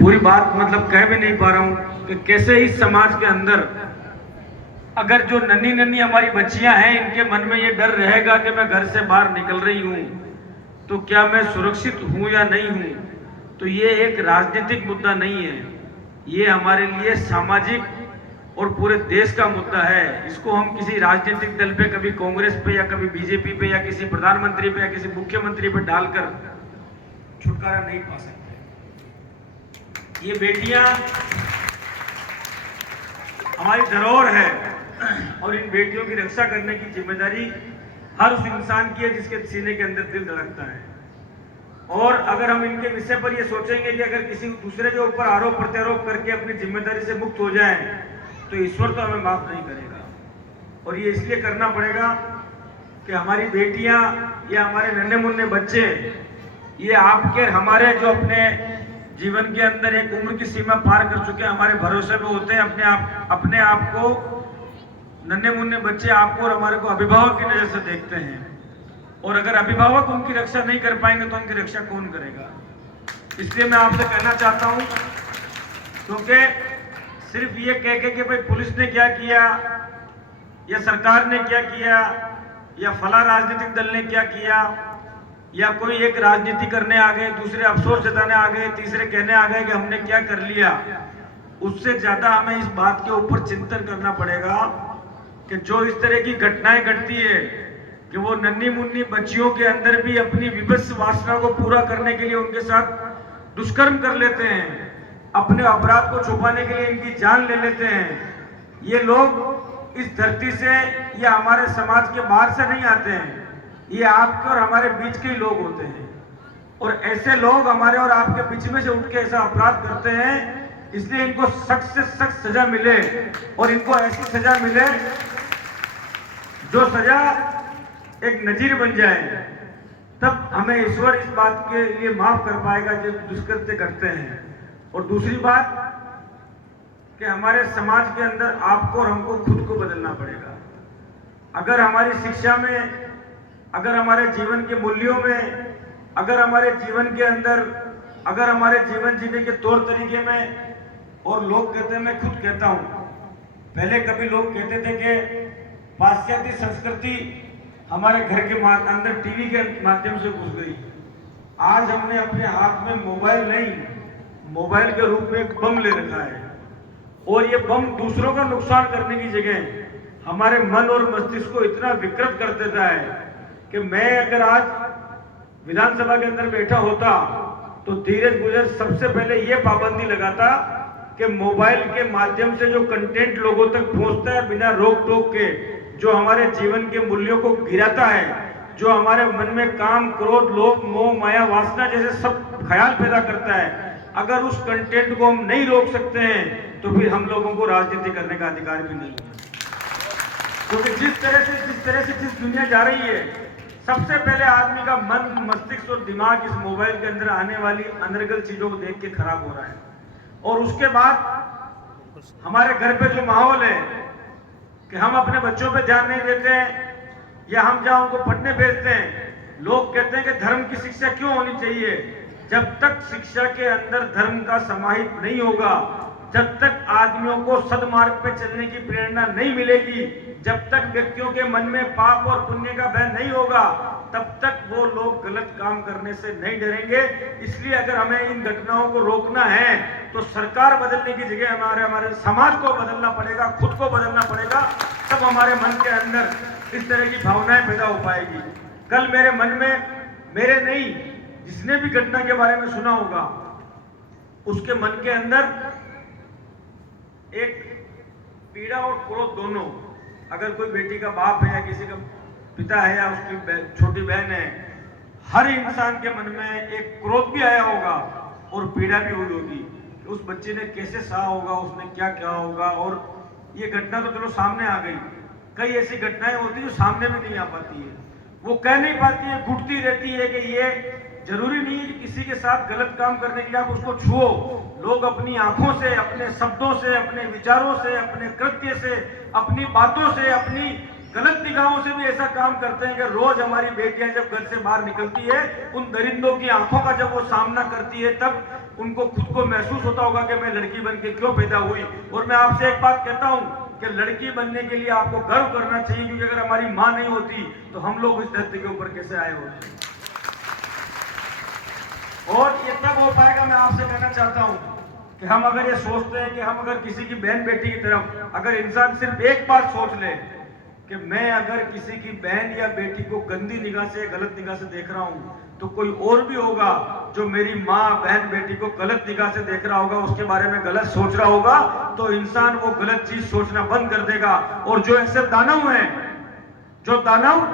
पूरी बात मतलब कह भी नहीं पा रहा हूं कि कैसे इस समाज के अंदर अगर जो नन्ही नन्ही हमारी बच्चियां हैं इनके मन में ये डर रहेगा कि मैं घर से बाहर निकल रही हूं तो क्या मैं सुरक्षित हूं या नहीं हूं, तो ये एक राजनीतिक मुद्दा नहीं है, ये हमारे लिए सामाजिक और पूरे देश का मुद्दा है। इसको हम किसी राजनीतिक दल पे, कभी कांग्रेस पे या कभी बीजेपी पे या किसी प्रधानमंत्री पे या किसी मुख्यमंत्री पे डालकर छुटकारा नहीं पा सकते। ये बेटियां हमारी धरोहर है और इन बेटियों की रक्षा करने की जिम्मेदारी हर उस इंसान की है जिसके सीने के अंदर दिल धड़कता है। और अगर हम इनके विषय पर ये सोचेंगे कि अगर किसी दूसरे के ऊपर आरोप प्रत्यारोप करके अपनी जिम्मेदारी से मुक्त हो जाए तो ईश्वर तो हमें माफ नहीं करेगा। और ये इसलिए करना पड़ेगा कि हमारी बेटियां या हमारे नन्हे मुन्ने बच्चे ये आपके हमारे जो अपने जीवन के अंदर एक उम्र की सीमा पार कर चुके हैं, हमारे भरोसे में होते हैं, अपने आप को नन्हे मुन्ने बच्चे आपको और हमारे को अभिभावक की नजर से देखते हैं। और अगर अभिभावक उनकी रक्षा नहीं कर पाएंगे तो उनकी रक्षा कौन करेगा। इसलिए मैं आपसे कहना चाहता हूं, क्योंकि सिर्फ ये कह के कि भाई पुलिस ने क्या किया या सरकार ने क्या किया या फला राजनीतिक दल ने क्या किया या कोई एक राजनीति करने आ गए, दूसरे अफसोस जताने आ गए, तीसरे कहने आ गए कि हमने क्या कर लिया, उससे ज्यादा हमें इस बात के ऊपर चिंतन करना पड़ेगा कि जो इस तरह की घटनाएं घटती है कि वो नन्ही मुन्नी बच्चियों के अंदर भी अपनी विभत्स वासना को पूरा करने के लिए उनके साथ दुष्कर्म कर लेते हैं, अपने अपराध को छुपाने के लिए इनकी जान ले लेते हैं। ये लोग इस धरती से या हमारे समाज के बाहर से नहीं आते हैं, ये आपके और हमारे बीच के ही लोग होते हैं। और ऐसे लोग हमारे और आपके बीच में से उठ के ऐसा अपराध करते हैं, इसलिए इनको सख्त से सख्त सजा मिले और इनको ऐसी सजा मिले जो सजा एक नजीर बन जाए, तब हमें ईश्वर इस बात के लिए माफ कर पाएगा जो दुष्कृत्य करते हैं। और दूसरी बात कि हमारे समाज के अंदर आपको और हमको खुद को बदलना पड़ेगा। अगर हमारी शिक्षा में, अगर हमारे जीवन के मूल्यों में, अगर हमारे जीवन के अंदर, अगर हमारे जीवन जीने के तौर तरीके में, और लोग कहते हैं, मैं खुद कहता हूं, पहले कभी लोग कहते थे कि पाश्चात्य संस्कृति हमारे घर के अंदर टीवी के माध्यम से घुस गई। आज हमने अपने हाथ में मोबाइल नहीं, मोबाइल के रूप में एक बम ले रखा है और ये बम दूसरों का नुकसान करने की जगह हमारे मन और मस्तिष्क को इतना विकृत कर देता है कि मैं अगर आज विधानसभा के अंदर बैठा होता तो धीरज गुजर सबसे पहले ये पाबंदी लगाता कि मोबाइल के माध्यम से जो कंटेंट लोगों तक पहुंचता है बिना रोक टोक के, जो हमारे जीवन के मूल्यों को गिराता है, जो हमारे मन में काम, क्रोध, लोभ, मोह, माया, वासना जैसे सब ख्याल पैदा करता है, अगर उस कंटेंट को हम नहीं रोक सकते हैं तो फिर हम लोगों को राजनीति करने का अधिकार भी नहीं है। क्योंकि जिस तरह से जिस दुनिया जा रही है, सबसे पहले आदमी का मन, मस्तिष्क और दिमाग इस मोबाइल के अंदर आने वाली अनर्गल चीजों को देख के खराब हो रहा है। और उसके बाद हमारे घर पे जो माहौल है कि हम अपने बच्चों पे ध्यान नहीं देते हैं या हम जहां उनको पढ़ने भेजते हैं, लोग कहते हैं कि धर्म की शिक्षा क्यों होनी चाहिए। जब तक शिक्षा के अंदर धर्म का समाहित नहीं होगा, जब तक आदमियों को सदमार्ग पे चलने की प्रेरणा नहीं मिलेगी, जब तक व्यक्तियों के मन में पाप और पुण्य का भय नहीं होगा, तब तक वो लोग गलत काम करने से नहीं डरेंगे। इसलिए अगर हमें इन घटनाओं को रोकना है तो सरकार बदलने की जगह हमारे समाज को बदलना पड़ेगा, खुद को बदलना पड़ेगा, तब हमारे मन के अंदर इस तरह की भावनाएं पैदा हो पाएगी। कल मेरे मन में, मेरे नहीं, जिसने भी घटना के बारे में सुना होगा, उसके मन के अंदर एक पीड़ा और क्रोध दोनों, अगर कोई बेटी का बाप है या किसी का पिता है या उसकी छोटी बहन है, हर इंसान के मन में एक क्रोध भी आया होगा और पीड़ा भी हुई होगी कि उस बच्चे ने कैसे सहा होगा, उसने क्या किया होगा। और ये घटना तो चलो सामने आ गई, कई ऐसी घटनाएं होती है जो सामने भी नहीं आ पाती है, वो कह नहीं पाती है, घुटती रहती है कि ये जरूरी नहीं है कि किसी के साथ गलत काम करने के लिए आप उसको छुओ। लोग अपनी आंखों से, अपने शब्दों से, अपने विचारों से, अपने कृत्य से, अपनी बातों से, अपनी गलत निगाहों से भी ऐसा काम करते हैं कि रोज हमारी बेटियां जब घर से बाहर निकलती है, उन दरिंदों की आंखों का जब वो सामना करती है, तब उनको खुद को महसूस होता होगा कि मैं लड़की बन के क्यों पैदा हुई। और मैं आपसे एक बात कहता हूं कि लड़की बनने के लिए आपको गर्व करना चाहिए, क्योंकि अगर हमारी मां नहीं होती तो हम लोग इस धरती के ऊपर कैसे आए होते। और ये तब हो पाएगा, मैं आपसे कहना चाहता हूं कि हम अगर ये सोचते हैं कि हम अगर किसी की बहन बेटी की तरफ अगर इंसान सिर्फ एक बात सोच ले कि मैं अगर किसी की बहन या बेटी को गंदी निगाह से, गलत निगाह से देख रहा हूं, तो कोई और भी होगा जो मेरी माँ बहन बेटी को गलत निगाह से देख रहा होगा, उसके बारे में गलत सोच रहा होगा, तो इंसान वो गलत चीज सोचना बंद कर देगा। और जो ऐसे दानव हैं, जो दानव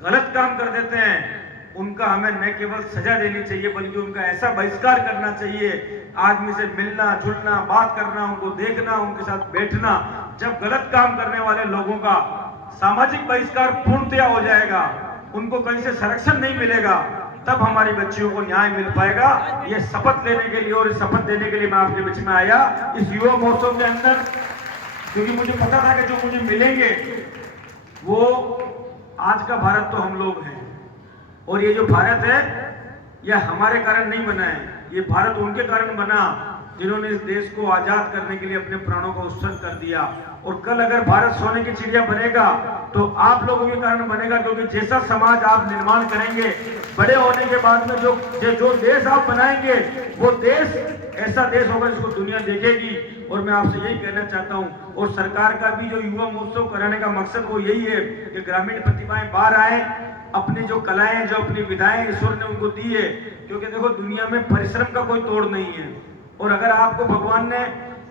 गलत काम कर देते हैं, उनका हमें न केवल सजा देनी चाहिए बल्कि उनका ऐसा बहिष्कार करना चाहिए, आदमी से मिलना जुलना, बात करना, उनको देखना, उनके साथ बैठना। जब गलत काम करने वाले लोगों का सामाजिक बहिष्कार पूर्णतया हो जाएगा, उनको कहीं से संरक्षण नहीं मिलेगा, तब हमारी बच्चियों को न्याय मिल पाएगा। ये शपथ लेने के लिए और इस शपथ देने के लिए मैं आपके बीच में आया इस युवा महोत्सव के अंदर, क्योंकि मुझे पता था कि जो मुझे मिलेंगे वो आज का भारत तो हम लोग हैं, और ये जो भारत है यह हमारे कारण नहीं बना है, ये भारत उनके कारण बना जिन्होंने इस देश को आजाद करने के लिए अपने प्राणों का उत्सर्ग कर दिया। और कल अगर भारत सोने की चिड़िया बनेगा तो आप लोगों के कारण बनेगा, क्योंकि जैसा समाज आप निर्माण करेंगे, बड़े होने के बाद में जो देश आप बनाएंगे, वो देश ऐसा देश होगा जिसको दुनिया देखेगी। और मैं आपसे यही कहना चाहता हूं, और सरकार का भी जो युवा महोत्सव कराने का मकसद वो यही है कि ग्रामीण प्रतिभाएं बाहर आए, अपनी जो कलाएं, जो अपनी विधाएं ईश्वर ने उनको दी है, क्योंकि देखो दुनिया में परिश्रम का कोई तोड़ नहीं है। और अगर आपको भगवान ने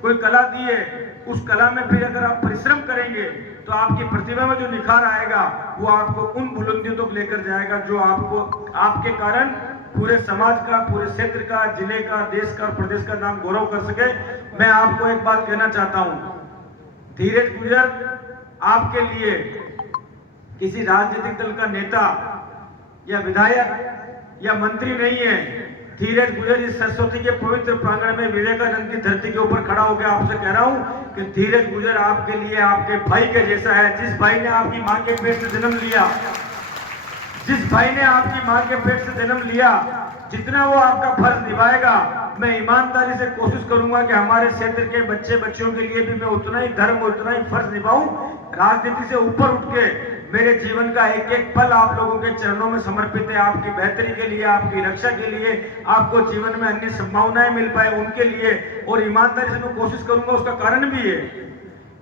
कोई कला दी है, उस कला में फिर अगर आप परिश्रम करेंगे तो आपकी प्रतिभा में जो निखार आएगा वो आपको उन बुलंदियों तक लेकर जाएगा जो आपको, आपके कारण पूरे समाज का, पूरे क्षेत्र का, जिले का, देश का, प्रदेश का नाम गौरव कर सके। मैं आपको एक बात कहना चाहता हूं, धीरज गुजर आपके लिए किसी राजनीतिक दल का नेता या विधायक या मंत्री नहीं है। धीरज गुजर इस सरस्वती के पवित्र प्रांगण में विवेकानंद की धरती के ऊपर खड़ा होकर आपसे कह रहा हूं कि धीरज गुजर आपके लिए आपके भाई के जैसा है। जिस भाई ने आपकी मां के पेट से जन्म लिया, जिस भाई ने आपकी मां के पेट से जन्म लिया, जितना वो आपका फर्ज निभाएगा, मैं ईमानदारी से कोशिश करूंगा कि हमारे क्षेत्र के बच्चे बच्चियों के लिए भी मैं उतना ही धर्म, उतना ही फर्ज निभाऊं। राजनीति से ऊपर उठ के मेरे जीवन का एक एक पल आप लोगों के चरणों में समर्पित है, आपकी बेहतरी के लिए, आपकी रक्षा के लिए, आपको जीवन में अन्य संभावनाएं मिल पाए उनके लिए। और ईमानदारी से मैं कोशिश करूंगा। उसका कारण भी है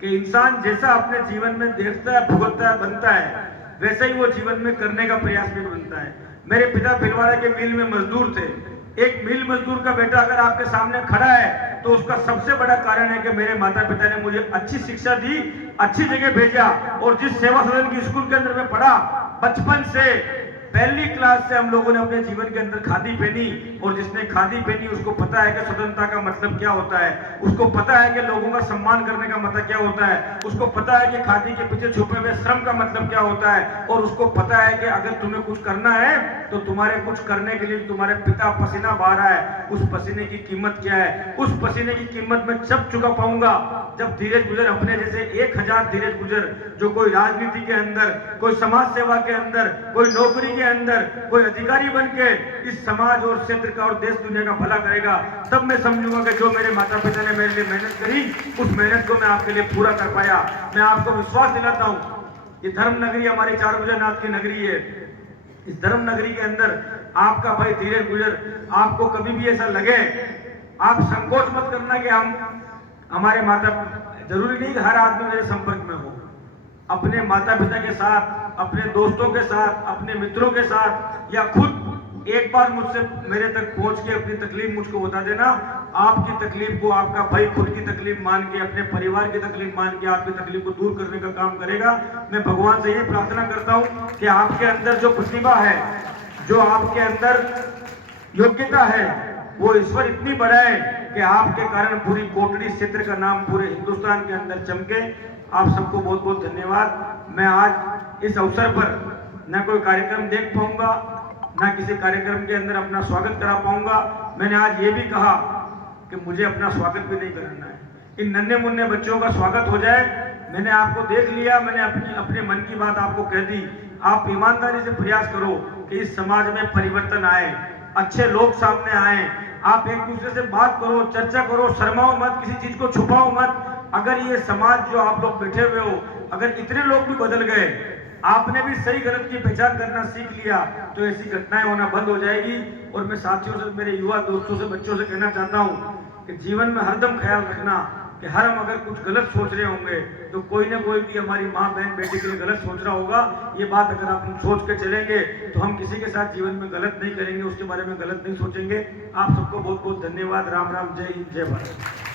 कि इंसान जैसा अपने जीवन में देखता है, भुगतता है, बनता है, वैसा ही वो जीवन में करने का प्रयास भी बनता है। मेरे पिता भिलवाड़ा के मिल में मजदूर थे। एक मिल मजदूर का बेटा अगर आपके सामने खड़ा है तो उसका सबसे बड़ा कारण है कि मेरे माता पिता ने मुझे अच्छी शिक्षा दी, अच्छी जगह भेजा। और जिस सेवा सदन की स्कूल के अंदर मैं पढ़ा, बचपन से पहली क्लास से हम लोगों ने अपने जीवन के अंदर खादी पहनी। और जिसने खादी पहनी उसको पता है कि स्वतंत्रता का मतलब क्या होता है, उसको पता है कि लोगों का सम्मान करने का मतलब क्या होता है, उसको पता है कि खादी के पीछे छुपे हुए श्रम का मतलब क्या होता है, और उसको पता है कि अगर तुम्हें कुछ करना है तो तुम्हारे कुछ करने के लिए तुम्हारे पिता पसीना बहा रहा है, उस पसीने की कीमत क्या है। उस पसीने की कीमत मैं जब चुका पाऊंगा जब धीरज गुजर अपने जैसे 1000 धीरज गुजर, जो कोई राजनीति के अंदर, कोई समाज सेवा के अंदर, कोई नौकरी के अंदर, कोई अधिकारी बन के इस समाज और क्षेत्र का और देश दुनिया का भला करेगा, तब मैं समझूंगा कि जो मेरे माता पिता ने मेरे लिए मेहनत करी, उस मेहनत को मैं आपके लिए पूरा कर पाया। मैं आपको विश्वास दिलाता हूं, ये धर्म नगरी हमारी चारभुजानाथ की नगरी है। इस धर्म नगरी के अंदर आपका भाई धीरज गुजर, आपको कभी भी ऐसा लगे, आप संकोच मत करना कि हमारे माता, जरूरी नहीं कि हर आदमी मेरे संपर्क में हो। अपने माता पिता के साथ, अपने दोस्तों के साथ, अपने मित्रों के साथ, या खुद एक बार मुझसे मेरे तक पहुंच के अपनी तकलीफ मुझको बता देना। आपकी तकलीफ को आपका भाई खुद की तकलीफ मान के, अपने परिवार की तकलीफ मान के आपकी तकलीफ को दूर करने का काम करेगा। मैं भगवान से ये प्रार्थना करता हूं कि आपके अंदर जो प्रतिभा है, जो आपके अंदर योग्यता है, वो ईश्वर इतनी बढ़ाए कि आपके कारण पूरी कोटड़ी क्षेत्र का नाम पूरे हिंदुस्तान के अंदर चमके। आप सबको बहुत बहुत धन्यवाद। मैं आज इस अवसर पर न कोई कार्यक्रम देख पाऊंगा, न किसी कार्यक्रम के अंदर अपना स्वागत करा पाऊंगा। मैंने आज ये भी कहा कि मुझे अपना स्वागत भी नहीं करना है। इन नन्हे मुन्ने बच्चों का स्वागत हो जाए मैंने आपको देख लिया, मैंने अपने मन की बात आपको कह दी। आप ईमानदारी से प्रयास करो कि इस समाज में परिवर्तन आए, अच्छे लोग सामने आए। आप एक दूसरे से बात करो, चर्चा करो, शर्माओ मत, किसी चीज को छुपाओ मत। अगर ये समाज जो आप लोग बैठे हुए हो, अगर इतने लोग भी बदल गए, आपने भी सही गलत की पहचान करना सीख लिया, तो ऐसी घटनाएं होना बंद हो जाएगी। और मैं साथियों से, मेरे युवा दोस्तों से, बच्चों से कहना चाहता हूं कि जीवन में हरदम ख्याल रखना कि हम अगर कुछ गलत सोच रहे होंगे तो कोई ना कोई भी हमारी माँ बहन बेटी के लिए गलत सोच रहा होगा। ये बात अगर आप सोच के चलेंगे तो हम किसी के साथ जीवन में गलत नहीं करेंगे, उसके बारे में गलत नहीं सोचेंगे। आप सबको बहुत बहुत धन्यवाद। राम राम, जय हिंद, जय भारत।